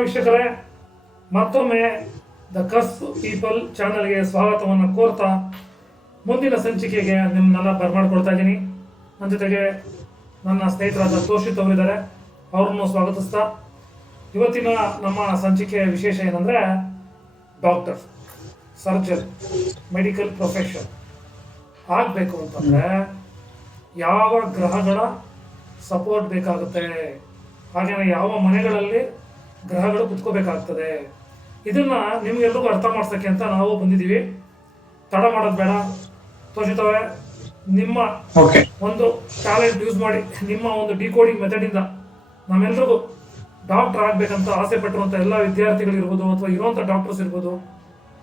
ವೀಕ್ಷಕರೇ, ಮತ್ತೊಮ್ಮೆ the cusp people ಚಾನಲ್ಗೆ ಸ್ವಾಗತವನ್ನು ಕೋರ್ತಾ ಮುಂದಿನ ಸಂಚಿಕೆಗೆ ನಿಮ್ಮನ್ನೆಲ್ಲ ಬರಮಾಡ್ಕೊಳ್ತಾ ಇದ್ದೀನಿ. ನನ್ನ ಜೊತೆಗೆ ನನ್ನ ಸ್ನೇಹಿತರಾದ ತೋಷಿತ್ ಅವರಿದ್ದಾರೆ, ಅವ್ರನ್ನು ಸ್ವಾಗತಿಸ್ತಾ ಇವತ್ತಿನ ನಮ್ಮ ಸಂಚಿಕೆಯ ವಿಶೇಷ ಏನಂದರೆ ಡಾಕ್ಟರ್, ಸರ್ಜನ್, ಮೆಡಿಕಲ್ ಪ್ರೊಫೆಷನ್ ಆಗಬೇಕು ಅಂತಂದರೆ ಯಾವ ಗ್ರಹಗಳ ಸಪೋರ್ಟ್ ಬೇಕಾಗುತ್ತೆ, ಹಾಗೆಯೇ ಯಾವ ಮನೆಗಳಲ್ಲಿ ಗ್ರಹಗಳು ಕುತ್ಕೋಬೇಕಾಗ್ತದೆ, ಇದನ್ನ ನಿಮ್ಗೆಲ್ರಿಗೂ ಅರ್ಥ ಮಾಡ್ಸೋಕ್ಕೆ ಅಂತ ನಾವು ಬಂದಿದ್ದೀವಿ. ತಡ ಮಾಡೋದು ಬೇಡ. ತೋಷಿತವೇ, ನಿಮ್ಮ ಒಂದು ಟ್ಯಾಲೆಂಟ್ ಯೂಸ್ ಮಾಡಿ, ನಿಮ್ಮ ಒಂದು ಡಿಕೋಡಿಂಗ್ ಮೆಥಡಿಂದ ನಮ್ಮೆಲ್ರಿಗೂ ಡಾಕ್ಟರ್ ಆಗ್ಬೇಕಂತ ಆಸೆ ಪಟ್ಟಿರುವಂಥ ಎಲ್ಲ ವಿದ್ಯಾರ್ಥಿಗಳಿರ್ಬೋದು ಅಥವಾ ಇರುವಂಥ ಡಾಕ್ಟರ್ಸ್ ಇರ್ಬೋದು,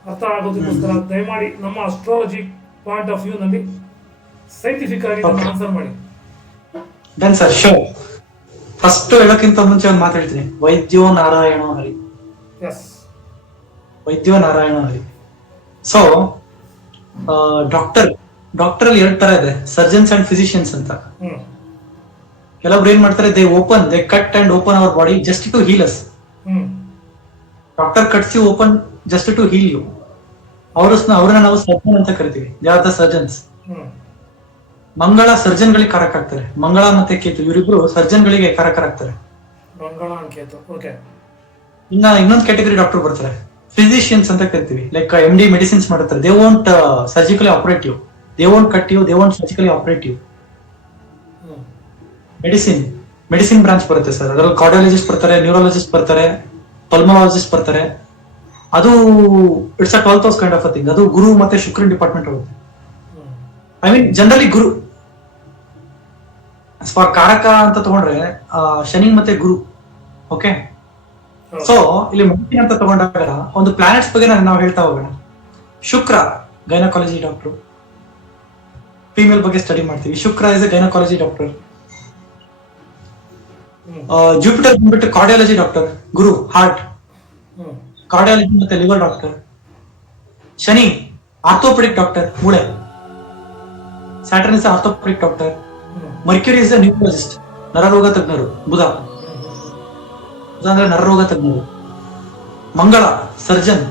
ಅರ್ಥ ಆಗೋದಕ್ಕೋಸ್ಕರ ದಯಮಾಡಿ ನಮ್ಮ ಅಸ್ಟ್ರಾಲಜಿ ಪಾಯಿಂಟ್ ಆಫ್ ವ್ಯೂ ನಲ್ಲಿ ಸೈಂಟಿಫಿಕ್ ಆಗಿ ಆನ್ಸರ್ ಮಾಡಿ. Done sir, show. ಫಸ್ಟ್ ಹೇಳಕ್ಕಿಂತ ಮುಂಚೆ ಒಂದು ಮಾತಾಡ್ತೀನಿ. ವೈದ್ಯೋ ನಾರಾಯಣ ಹರಿ. ಎಸ್, ವೈದ್ಯೋ ನಾರಾಯಣ ಹರಿ. ಸೊ ಡಾಕ್ಟರ್ ಅಲ್ಲಿ 2 ತರ ಇದೆ, ಸರ್ಜನ್ಸ್ ಅಂಡ್ ಫಿಸಿಷಿಯನ್ಸ್ ಅಂತ. ಕೆಲವೊಬ್ರು ಏನ್ ಮಾಡ್ತಾರೆ, they cut and open our body just to heal us. Doctor cuts you open just to heal you. ಅವ್ರನ್ನ ನಾವು ಸರ್ಜನ್ ಅಂತ ಕರಿತೀವಿ. They are the surgeons. Mangala surgeon ಗಳಿಗೆ ಕಾರಕ ಆಗ್ತಾರೆ. ಮಂಗಳ ಮತ್ತೆ ಕೇತು ಇವರಿಬ್ರು ಸರ್ಜನ್ ಗಳಿಗೆ ಕಾರಕರಾಗ್ತಾರೆ. ಇನ್ನೊಂದು ಕ್ಯಾಟಗರಿ ಡಾಕ್ಟರ್ ಬರ್ತಾರೆ, ಫಿಸಿಷಿಯನ್ಸ್ ಅಂತ ಕರಿತೀವಿ. ಲೈಕ್ MD ಮೆಡಿಸಿನ್ಸ್ ಮಾಡ್ತಾರೆ. They won't surgically operate you, they won't cut you, they won't surgically operate you. Medicine branch ಬರುತ್ತೆ ಸರ್. ಅದರಲ್ಲಿ ಕಾರ್ಡಿಯಾಲಜಿಸ್ಟ್ ಬರ್ತಾರೆ, ನ್ಯೂರಾಲಜಿಸ್ಟ್ ಬರ್ತಾರೆ, ಪಲ್ಮನಾಲಜಿಸ್ಟ್ ಬರ್ತಾರೆ. ಅದು it's a 12th house kind of a thing. ಅದು ಗುರು ಮತ್ತೆ ಶುಕ್ರನ್ ಡಿಪಾರ್ಟ್ಮೆಂಟ್ ಆಗುತ್ತೆ. I mean generally Guru for ಕಾರಕ ಅಂತ ತಗೊಂಡ್ರೆ ಶನಿ ಮತ್ತೆ ಗುರು. ಓಕೆ, ಸೊ ಇಲ್ಲಿ ಮೆಡಿಸಿನ್ ಅಂತ ತಗೊಂಡಾಗ ಒಂದು ಪ್ಲಾನೆಟ್ಸ್ ಬಗ್ಗೆ ನಾವು ಹೇಳ್ತಾ ಹೋಗೋಣ. ಶುಕ್ರ ಗೈನಕಾಲಜಿ ಡಾಕ್ಟರ್, ಫೀಮೇಲ್ ಬಗ್ಗೆ ಸ್ಟಡಿ ಮಾಡ್ತೀವಿ. Shukra is a gynaecology doctor. Jupiter ಬಂದ್ಬಿಟ್ಟು cardiology doctor, Guru heart, cardiology ಮತ್ತೆ liver doctor. Shani orthopaedic doctor, ಮೂಳೆ. Saturn is orthopaedic doctor. Mercury is neurologist, ನರರೋಗ ತಜ್ಞರು. ಬುಧ ಅಂದ್ರೆ ನರರೋಗ ತಜ್ಞರು. ಮಂಗಳ ಸರ್ಜನ್.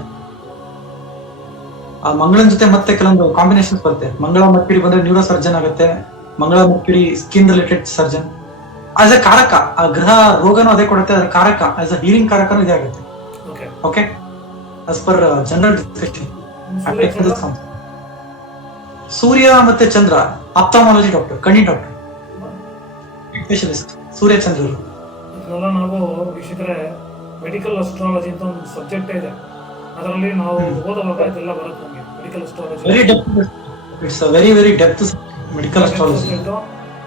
ಆ ಮಂಗಳನ ಜೊತೆ ಮತ್ತೆ ಕೆಲವೊಂದು ಕಾಂಬಿನೇಷನ್ ಬರುತ್ತೆ. ಮಂಗಳ ಮರ್ಕ್ಯೂರಿ ಬಂದ್ರೆ ನ್ಯೂರೋ ಸರ್ಜನ್ ಆಗುತ್ತೆ. ಮಂಗಳ mercury skin related surgeon. As A ಕಾರಕ, ಆ ಗ್ರಹ ರೋಗನೂ ಅದೇ ಕೊಡುತ್ತೆ. ಅದರ ಕಾರಕ ಆಸ್ ಅ ಹೀಲಿಂಗ್ ಕಾರಕನೂ ಇದೇ ಆಗುತ್ತೆ. Okay, as per general discussion. Surya ಮತ್ತೆ ಚಂದ್ರ ಆಪ್ಥಾಮಾಲಜಿ ಡಾಕ್ಟರ್, ಕಣ್ಣಿನ ಡಾಕ್ಟರ್, ಸ್ಪೆಷಲಿಸ್ಟ್. ಸೂರ್ಯ ಚಂದ್ರರು ಇದನ್ನೆಲ್ಲ ನಾವು ವೀಕ್ಷಕರೇ ಮೆಡಿಕಲ್ ಅಸ್ಟ್ರಾಲಜಿ ಅಂತ ಒಂದು ಸಬ್ಜೆಕ್ಟ್ ಇದೆ. ಅದರಲ್ಲಿ ನಾವು ಓದುವಾಗ ಇದೆಲ್ಲ ಬರುತ್ತೆ ನಮಗೆ. Medical astrology very depth, it's a very depth medical astrology.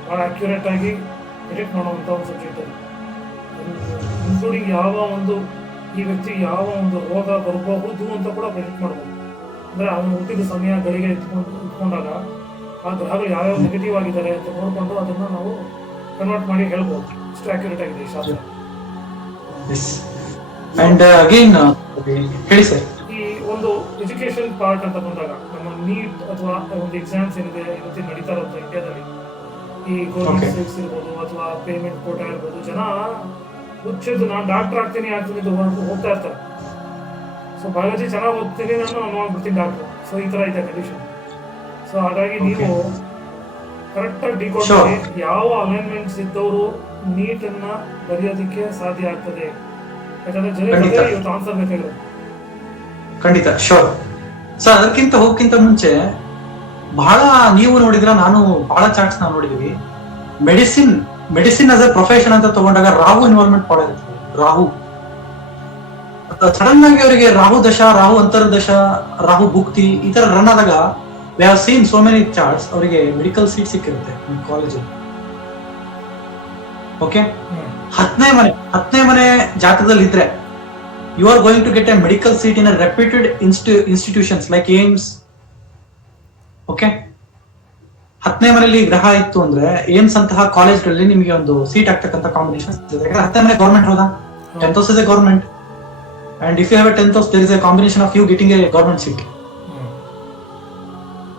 ಬಹಳ ಅಕ್ಯುರೇಟ್ ಆಗಿ ಎಡಿಟ್ ಮಾಡುವಂತ ಒಂದು ಸಬ್ಜೆಕ್ಟ್ ಅದು. ಇನ್ಕ್ಲೂಡಿಂಗ್ ಯಾವ ಒಂದು ಈ ವ್ಯಕ್ತಿ ಯಾವ ಒಂದು ರೋಗ ಬರಬಹುದು ಅಂತ ಕೂಡ ಪ್ರೆಡಿಕ್ಟ್ ಮಾಡ್ಬೋದು. ಅಂದ್ರೆ ಅವನು ಹುಟ್ಟಿದ ಸಮಯ ಗಳಿಗೆ ಇಟ್ಕೊಂಡಾಗ ಆ ಗ್ರಹಗಳು ಯಾವ್ಯಾವ ನೆಗೆಟಿವ್ ಆಗಿದ್ದಾರೆ ಅಂತ ನೋಡ್ಕೊಂಡು ಅದನ್ನ ನಾವು ಕನ್ವರ್ಟ್ ಮಾಡಿ ಹೇಳ್ಬೋದು. ಇಷ್ಟು ಅಕ್ಯುರೇಟ್ ಆಗಿದೆ ಈ ಶಾಸ್ತ್ರ. ಅಂಡ್ ಅಗೈನ್ ಹೇಳಿ ಸರ್, ಈ ಒಂದು ಎಜುಕೇಶನ್ ಪಾರ್ಟ್ ಅಂತ ಬಂದಾಗ ನಮ್ಮ ನೀಟ್ ಅಥವಾ ಒಂದು ಎಕ್ಸಾಮ್ಸ್ ಏನಿದೆ ಇವತ್ತಿನ ನಡೀತಾ ಇರುತ್ತೆ ಇಂಡಿಯಾದಲ್ಲಿ, ಈ ಗೌರ್ಮೆಂಟ್ ಸೀಟ್ಸ್ ಇರ್ಬೋದು ಅಥವಾ ಪೇಮೆಂಟ್ ಕೋಟಾ ಇರ್ಬೋದು, ಜನ ಹುಚ್ಚಿದ್ದು ನಾನು ಡಾಕ್ಟರ್ ಆಗ್ತೀನಿ ಹೋಗ್ತಾ ಇರ್ತಾರೆ. ಸೊ ಬಯಾಲಜಿ ಚೆನ್ನಾಗಿ ಓದ್ತೀನಿ, ನಾನು ಮಾಡ್ಬಿಡ್ತೀನಿ ಡಾಕ್ಟರ್. ಸೊ ಈ ತರ ಇದೆ ಕಂಡೀಷನ್. ಸೊ ಹಾಗಾಗಿ ನೀವು ಕರೆಕ್ಟಾಗಿ ಡಿಕೋಡ್ ಮಾಡಿ ಯಾವ ಅಲೈನ್ಮೆಂಟ್ಸ್ ಇದ್ದವರು ನೀಟ್ ಅನ್ನ ಬರೆಯೋದಕ್ಕೆ ಸಾಧ್ಯ ಆಗ್ತದೆ. ಯಾಕಂದ್ರೆ ಜನ ಇವತ್ತು ಆನ್ಸರ್ ಬೇಕಾಗಿರೋದು. ಖಂಡಿತ, ಶೋರ್. ಸೊ ಹೋಗಕ್ಕಿಂತ ಮುಂಚೆ ಬಹಳ ನೀವು ನೋಡಿದ್ರ, ನಾನು ಬಹಳ ಚಾರ್ಟ್ಸ್ ನಾವು ನೋಡಿದೀವಿ. ಮೆಡಿಸಿನ್ ಆಸ್ ಎ ಪ್ರೊಫೆಷನ್ ಅಂತ ತಗೊಂಡಾಗ ರಾಹು ಇನ್ವಾಲ್ವ್ಮೆಂಟ್ ಬಹಳ ಇರುತ್ತೆ. ರಾಹು ಸಡನ್ ಆಗಿ ಅವರಿಗೆ ರಾಹು ದಶ, ರಾಹು ಅಂತರ್ದಶ, ರಾಹು ಭುಕ್ತಿ ಈ ತರ ರನ್ ಆದಾಗ we have seen so many charts ಅವರಿಗೆ ಮೆಡಿಕಲ್ ಸೀಟ್ ಸಿಕ್ಕಿರುತ್ತೆ ಕಾಲೇಜಲ್ಲಿ. ಓಕೆ, 10ನೇ ಮನೆ ಜಾತಕದಲ್ಲಿ ಇದ್ರೆ you are going to get a medical seat in a reputed institutions like AIIMS. Okay, 10ನೇ ಮನೆಯಲ್ಲಿ ಗ್ರಹ ಇತ್ತು ಅಂದ್ರೆ ಏಮ್ಸ್ ಅಂತಹ ಕಾಲೇಜ್ಗಳಲ್ಲಿ ನಿಮಗೆ ಒಂದು ಸೀಟ್ ಆಗ್ತಕ್ಕಂಥ ಕಾಂಬಿನೇಷನ್. 10ನೇ ಮನೆ ಗೌರ್ಮೆಂಟ್ ಹೌದಾ? 10th house is a government. And if you have a 10th house, there is a combination of you getting a government seat.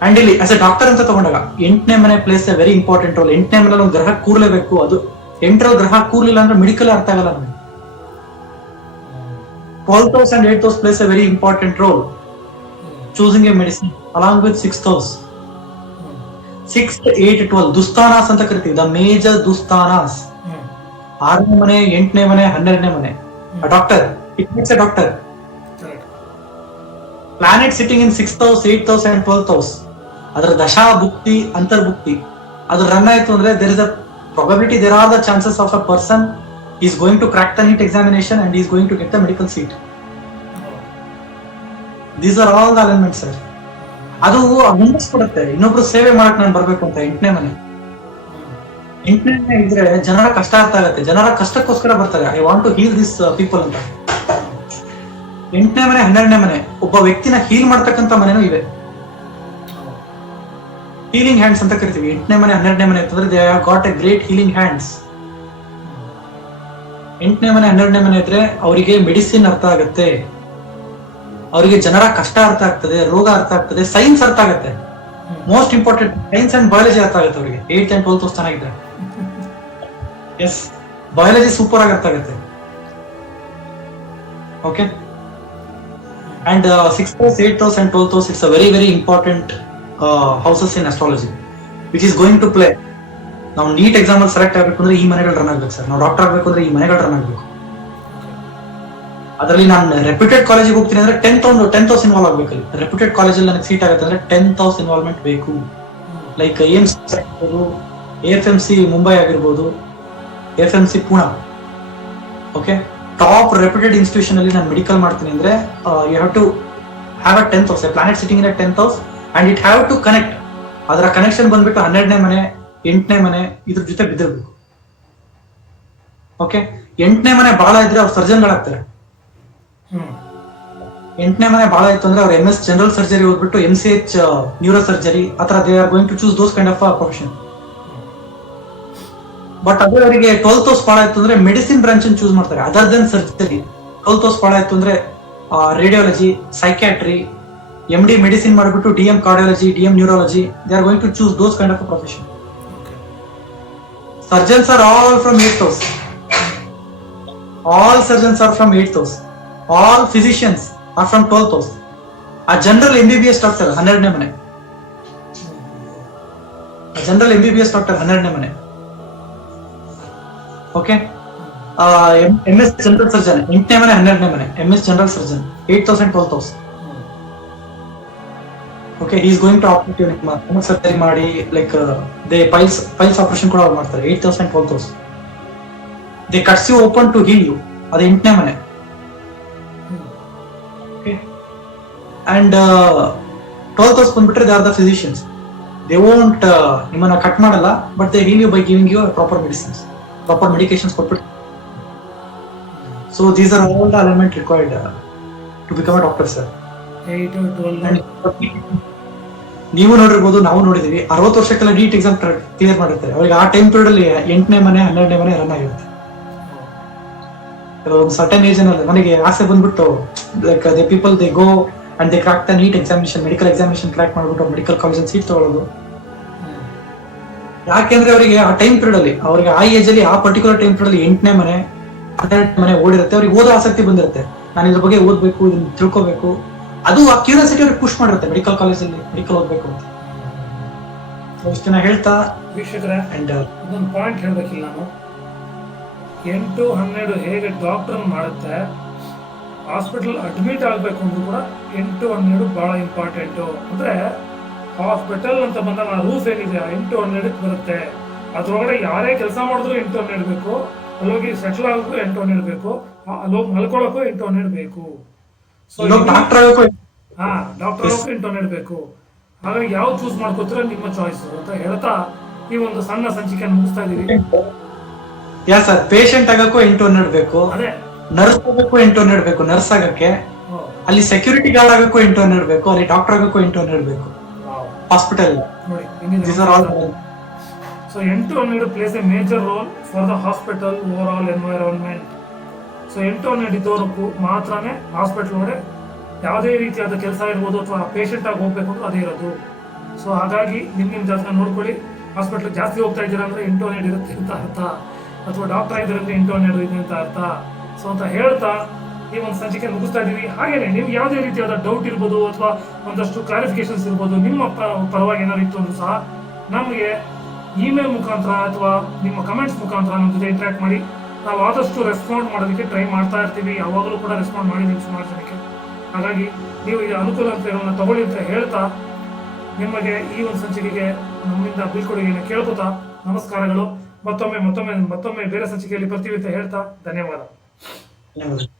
And ಇಲ್ಲಿ ಆಸ್ ಎ ಡಾಕ್ಟರ್ ಅಂತ ತಗೊಂಡಾಗ 8ನೇ ಮನೆ plays a very important role. 8ನೇ ಮನೇಲಿ ಒಂದು ಗ್ರಹ ಕೂರ್ಲೇಬೇಕು. ಅದು 8ರ ಗ್ರಹ ಕೂರ್ಲಿಲ್ಲ ಅಂದ್ರೆ ಮೆಡಿಕಲ್ ಅರ್ಥ ಆಗಲ್ಲ ನಮಗೆ. 12th house and 8th house plays a very important role. Choosing a medicine along with 6th house. 6th, 8, 12 ದುಸ್ತಾನಾಸ್ ಅಂತ ಕರಿತೀವಿ. The major ದುಸ್ತಾನಾಸ್. 6ನೇ ಮನೆ, 8ನೇ ಮನೆ, 12ನೇ ಮನೆ. Doctor, it makes A doctor. Planet sitting in 6th house, 8th house and 12th house. ಅದರ ದಶಾ ಭುಕ್ತಿ, ಅಂತರ್ಭುಕ್ತಿ ಅದು run ಆಯ್ತು ಅಂದ್ರೆ there is a probability, there are the chances of a person is going to crack the NEET examination and he is going to get the medical seat. These are all the elements, sir. ಅದು ಹುಮ್ಮಸ್ ಕೊಡುತ್ತೆ, ಇನ್ನೊಬ್ರು ಸೇವೆ ಮಾಡಕ್ ನಾನು ಬರ್ಬೇಕು ಅಂತ. 8ನೇ ಮನೆ ಇದ್ರೆ ಜನರ ಕಷ್ಟ ಅರ್ಥ ಆಗತ್ತೆ, ಜನರ ಕಷ್ಟಕ್ಕೋಸ್ಕರ ಬರ್ತಾರೆ. I want to heal this people ಅಂತ. 8ನೇ ಮನೆ, 12ನೇ ಮನೆ ಒಬ್ಬ ವ್ಯಕ್ತಿನ ಹೀಲ್ ಮಾಡ್ತಕ್ಕಂಥ ಮನೆನೂ ಇವೆ. ಹೀಲಿಂಗ್ ಹ್ಯಾಂಡ್ಸ್ ಅಂತ ಕರಿತೀವಿ. 8ನೇ ಮನೆ, 12ನೇ ಮನೆ ಅಂತಂದ್ರೆ they have got a great healing hands. 8ನೇ ಮನೆ, 12ನೇ ಮನೆ ಇದ್ರೆ ಅವರಿಗೆ ಮೆಡಿಸಿನ್ ಅರ್ಥ ಆಗತ್ತೆ, ಅವರಿಗೆ ಜನರ ಕಷ್ಟ ಅರ್ಥ ಆಗ್ತದೆ, ರೋಗ ಅರ್ಥ ಆಗ್ತದೆ, ಸೈನ್ಸ್ ಅರ್ಥ ಆಗುತ್ತೆ. Most important science and biology ಅರ್ಥ ಆಗುತ್ತೆ ಅವರಿಗೆ. 8th and 12th ಚೆನ್ನಾಗಿದ್ರೆ ಎಸ್, ಬಯಾಲಜಿ ಸೂಪರ್ ಆಗಿ ಅರ್ಥ ಆಗುತ್ತೆ. Okay, and 6th house, 8th house and 12th house, it's a very very important houses in astrology which is going to play. ನಾವು NEET exam ಅಲ್ಲಿ select ಆಗ್ಬೇಕು ಅಂದ್ರೆ ಈ ಮನೆಗಳು ರನ್ ಆಗ್ಬೇಕು ಸರ್. ನಾವು ಡಾಕ್ಟರ್ ಆಗ್ಬೇಕು ಅಂದ್ರೆ ಈ ಮನೆಗಳು ರನ್ ಆಗ್ಬೇಕು. ಅದರಲ್ಲಿ ನಾನು ರೆಪ್ಯೂಟೆಡ್ ಕಾಲೇಜಿಗೆ ಹೋಗ್ತೀನಿ ಅಂದ್ರೆ 10th house ಇನ್ವಾಲ್ವ್ ಆಗ್ಬೇಕು. ರೆಪ್ಯೂಟೆಡ್ ಕಾಲೇಜಲ್ಲಿ ನನಗೆ ಸೀಟ್ ಆಗುತ್ತೆ ಅಂದ್ರೆ 10th house ಇನ್ವಾಲ್ವ್ಮೆಂಟ್ ಬೇಕು. ಲೈಕ್ ಏಮ್ಸ್ ಆಗಿರ್ಬೋದು, AFMC ಮುಂಬೈ ಆಗಿರ್ಬೋದು, AFMC Pune. Okay, top reputed institution ಅಲ್ಲಿ ನಾನು ಮೆಡಿಕಲ್ ಮಾಡ್ತೀನಿ ಅಂದ್ರೆ you have to have a 10th house, planet sitting in 10th house and it have to connect. ಅದರ ಕನೆಕ್ಷನ್ ಬಂದ್ಬಿಟ್ಟು 12ನೇ ಮನೆ, 8ನೇ ಮನೆ ಇದ್ರ ಜೊತೆ ಬಿದ್ದಿರ್ಬೇಕು. ಓಕೆ, 8ನೇ ಮನೆ ಬಹಳ ಇದ್ರೆ ಅವ್ರು ಸರ್ಜನ್ಗಳಾಗ್ತಾರೆ. 8ನೇ ಮನೆ ಬಹಳ ಇತ್ತು ಅಂದ್ರೆ ಅವ್ರು MS ಜನರಲ್ ಸರ್ಜರಿ ಓದ್ಬಿಟ್ಟು MCH ನ್ಯೂರೋ ಸರ್ಜರಿ ಆತರ they are going to choose those kind of profession. But ಅದೇ ಅವರಿಗೆ 12th house ಬಹಳ ಇತ್ತು ಅಂದ್ರೆ ಮೆಡಿಸಿನ್ ಬ್ರಾಂಚ್ ಅನ್ನು ಚೂಸ್ ಮಾಡ್ತಾರೆ other than surgery. 12th house ಬಹಳ ಇತ್ತು ಅಂದ್ರೆ ರೇಡಿಯಾಲಜಿ, ಸೈಕ್ಯಾಟ್ರಿ, MD ಮೆಡಿಸಿನ್ ಮಾಡಿಬಿಟ್ಟು DM cardiology, DM neurology, they are going to choose those kind of profession. Surgeons are all from 8th house. All surgeons are from 8th house. All physicians are from 12th house. A general MBBS doctor 12ನೇ ಮನೆ. A general MBBS doctor 12ನೇ ಮನೆ. Okay. MS general surgeon 8ನೇ ಮನೆ, 12ನೇ ಮನೆ. MS general surgeon 8th house and 12th house. Okay, he is going to operate ನಿಮ್ಮ surgery ಮಾಡಿ like they piles operation ಕೂಡ ಮಾಡ್ತಾರೆ. 8th house and 12th house. They cuts you open to heal you. ಅದು 8ನೇ ಮನೆ. Okay. And 12th house ಬಂದ್ಬಿಟ್ರೆ they are the physicians. They won't ನಿಮ್ಮನ್ನ cut ಮಾಡಲ್ಲ, but they heal you by giving you proper medicines, proper medications ಕೊಟ್ಬಿಟ್ಟು. So these are all the elements required to become a doctor, sir. 8 to 12 ನೀವು ನೋಡಿರ್ಬೋದು, ನಾವು ನೋಡಿದೀವಿ. 60 ವರ್ಷಕ್ಕೆಲ್ಲ NEET exam clear ಮಾಡಿರ್ತಾರೆ. ಅವ್ರಿಗೆ ಆ ಟೈಮ್ ಪೀರಿಯಡ್ ಅಲ್ಲಿ 8ನೇ ಮನೆ, 12ನೇ ಮನೆ ರನ್ ಆಗಿರುತ್ತೆ. ಒಂದು ಸರ್ಟನ್ ಏಜ್ ಅಲ್ಲಿ ನನಗೆ ಆಸೆ ಬಂದ್ಬಿಟ್ಟು like they people they go and they crack the NEET examination, medical examination crack ಮಾಡ್ಬಿಟ್ಟು ಮೆಡಿಕಲ್ ಕಾಲೇಜಲ್ಲಿ ಸೀಟ್ ತಗೊಳ್ಳೋದು. ಯಾಕೆಂದ್ರೆ ಅವರಿಗೆ ಆ ಟೈಮ್ ಪೀರಿಯಡ್ ಅಲ್ಲಿ, ಅವ್ರಿಗೆ ಆ ಏಜ್ ಅಲ್ಲಿ, ಆ ಪರ್ಟಿಕ್ಯುಲರ್ ಟೈಮ್ ಪೀರಿಯಡ್ ಅಲ್ಲಿ 8ನೇ ಮನೆ, 12ನೇ ಮನೆ ಓಡಿರುತ್ತೆ. ಅವ್ರಿಗೆ ಓದೋ ಆಸಕ್ತಿ ಬಂದಿರುತ್ತೆ. ನಾನು ಇದ್ರ ಬಗ್ಗೆ ಓದ್ಬೇಕು, ಇದನ್ನ ತಿಳ್ಕೋಬೇಕು. ಅದು ಆ ಕ್ಯೂರಿಯಾಸಿಟಿ ಅವ್ರಿಗೆ ಪುಷ್ ಮಾಡಿರುತ್ತೆ ಮೆಡಿಕಲ್ ಕಾಲೇಜಲ್ಲಿ ಮೆಡಿಕಲ್ ಓದ್ಬೇಕು ಅಂತ. ಇಷ್ಟನ್ನ ಹೇಳ್ತಾ ವೀಕ್ಷಕರೇ, ಇದೊಂದು ಪಾಯಿಂಟ್ ಹೇಳ್ಬೇಕಿಲ್ಲ ನಾನು. 8, 12 ಹೇಗೆ ಡಾಕ್ಟರ್ ಮಾಡುತ್ತೆ, ಹಾಸ್ಪಿಟಲ್ ಅಡ್ಮಿಟ್ ಆಗಬೇಕು ಅಂದ್ರೂ ಕೂಡ 8, 12 ಬಹಳ ಇಂಪಾರ್ಟೆಂಟು. ಅಂದರೆ ಹಾಸ್ಪಿಟಲ್ ಅಂತ ಬಂದಾಗ ರೂಲ್ಸ್ ಏನಿದೆ 8, 12 ಬರುತ್ತೆ. ಅದ್ರೊಳಗಡೆ ಯಾರೇ ಕೆಲಸ ಮಾಡಿದ್ರು 8, 12 ಬೇಕು. ಅಲ್ಲೋಗಿ ಸೆಟ್ಲ್ ಆಗೋಕ್ಕೂ 8, 12 ಬೇಕು. ಅಲ್ಲೋಗಿ ಮಲ್ಕೊಳ್ಳೋಕ್ಕೂ 8, 12 ಬೇಕು. ಸೊ ಡಾಕ್ಟರ್ ಆಗೋಕ್ಕೂ 8, 12 ಬೇಕು. ಹಾಗಾಗಿ ಯಾವ್ದು ಚೂಸ್ ಮಾಡ್ಕೋತೀರ ನಿಮ್ಮ ಚಾಯ್ಸ್ ಅಂತ ಹೇಳ್ತಾ ಈ ಒಂದು ಸಣ್ಣ ಸಂಚಿಕೆಯನ್ನು ಮುಗಿಸ್ತಾ ಇದೀವಿ. ಯಾ ಸರ್, ಪೇಷಂಟ್ ಆಗಕ್ಕೂ 8, 12 ಬೇಕು. ಅದೇ ನರ್ಸ್ ಆಗಕ್ಕೂ 8, 12 ಬೇಕು. ನರ್ಸ್ ಆಗಕ್ಕೆ, ಅಲ್ಲಿ ಸೆಕ್ಯೂರಿಟಿ ಗಾರ್ಡ್ ಆಗಕ್ಕೂ 8, 12 ಬೇಕು. ಅಲ್ಲಿ ಡಾಕ್ಟರ್ ಆಗಕ್ಕೂ 8, 12 ಬೇಕು ಹಾಸ್ಪಿಟಲ್ ನೋಡಿ. So 8, 12 place A major role for the hospital over all environment. So 8, 12 ಇದ್ದವರೆಗೂ ಮಾತ್ರನೇ ಹಾಸ್ಪಿಟಲ್ ಒಳಗಡೆ ಯಾವುದೇ ರೀತಿಯಾದ ಕೆಲಸ ಇರ್ಬೋದು ಅಥವಾ ಪೇಷಂಟ್ ಆಗಿ ಹೋಗ್ಬೇಕು ಅಂದ್ರೆ ಅದೇ ಇರೋದು. ಸೊ ಹಾಗಾಗಿ ನಿಮ್ಮ ಜಾಸ್ತಿ ನೋಡ್ಕೊಳ್ಳಿ. ಹಾಸ್ಪಿಟಲ್ ಜಾಸ್ತಿ ಹೋಗ್ತಾ ಇದ್ದೀರಾ ಅಂದ್ರೆ 8, 12 ಇರುತ್ತೆ ಅಂತ ಅರ್ಥ, ಅಥವಾ ಡಾಕ್ಟರ್ ಆಗಿದ್ರೆ 8, 12 ಇದೆ ಅಂತ ಅರ್ಥ. ಸೊ ಅಂತ ಹೇಳ್ತಾ ಈ ಒಂದು ಸಂಚಿಕೆ ಮುಗಿಸ್ತಾ ಇದ್ದೀವಿ. ಹಾಗೇನೆ ನಿಮ್ಗೆ ಯಾವುದೇ ರೀತಿಯಾದ ಡೌಟ್ ಇರ್ಬೋದು ಅಥವಾ ಒಂದಷ್ಟು ಕ್ಲಾರಿಫಿಕೇಶನ್ಸ್ ಇರ್ಬೋದು, ನಿಮ್ಮ ಪರವಾಗಿ ಏನಾದ್ರು ಇತ್ತು ಅಂದ್ರೂ ಸಹ ನಮಗೆ ಇಮೇಲ್ ಮುಖಾಂತರ ಅಥವಾ ನಿಮ್ಮ ಕಮೆಂಟ್ಸ್ ಮುಖಾಂತರ ನಮ್ಮ ಜೊತೆ ಇಂಟ್ರಾಕ್ಟ್ ಮಾಡಿ. ನಾವು ಆದಷ್ಟು ರೆಸ್ಪಾಂಡ್ ಮಾಡೋದಕ್ಕೆ ಟ್ರೈ ಮಾಡ್ತಾ ಇರ್ತೀವಿ. ಯಾವಾಗಲೂ ಕೂಡ ರೆಸ್ಪಾಂಡ್ ಮಾಡಿದ್ದೀವಿ ಸುಮಾರು ಜನಕ್ಕೆ. ಹಾಗಾಗಿ ನೀವು ಈ ಅನುಕೂಲತೆಗಳನ್ನು ತಗೊಳ್ಳಿ ಅಂತ ಹೇಳ್ತಾ ನಿಮಗೆ ಈ ಒಂದು ಸಂಚಿಕೆಗೆ ನಮ್ಮಿಂದ ಬೀಳ್ಕೊಡುಗೆಯನ್ನು ಕೇಳ್ಕೊತಾ ನಮಸ್ಕಾರಗಳು. ಮತ್ತೊಮ್ಮೆ ಬೇರೆ ಸಂಚಿಕೆಯಲ್ಲಿ ಬರ್ತೀವಿ ಅಂತ ಹೇಳ್ತಾ ಧನ್ಯವಾದ. ಧನ್ಯವಾದ.